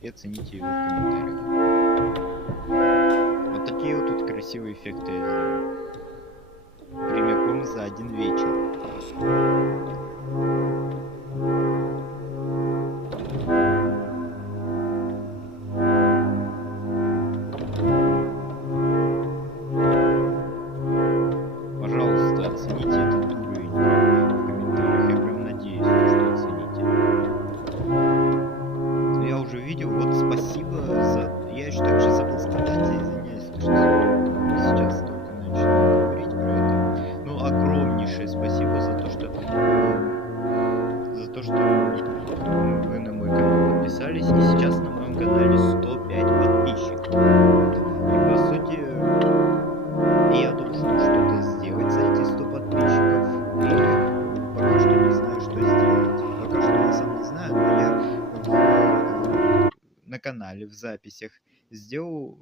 и оцените его в комментариях. Вот такие вот тут красивые эффекты я сделал. Прямиком за один вечер. Пожалуйста, оцените этот уровень в комментариях. Я прям надеюсь, что оцените. Я уже видел. Вот спасибо за... Я еще также забыл сказать, я извиняюсь, то, что сейчас только начал говорить про это. Ну, огромнейшее спасибо за то, что вы на мой канал подписались. И сейчас на моем канале 105 подписчиков. И по сути, я должен что-то сделать за эти 100 подписчиков. И пока что не знаю, что сделать. Пока что я сам не знаю, но я на канале в записях сделал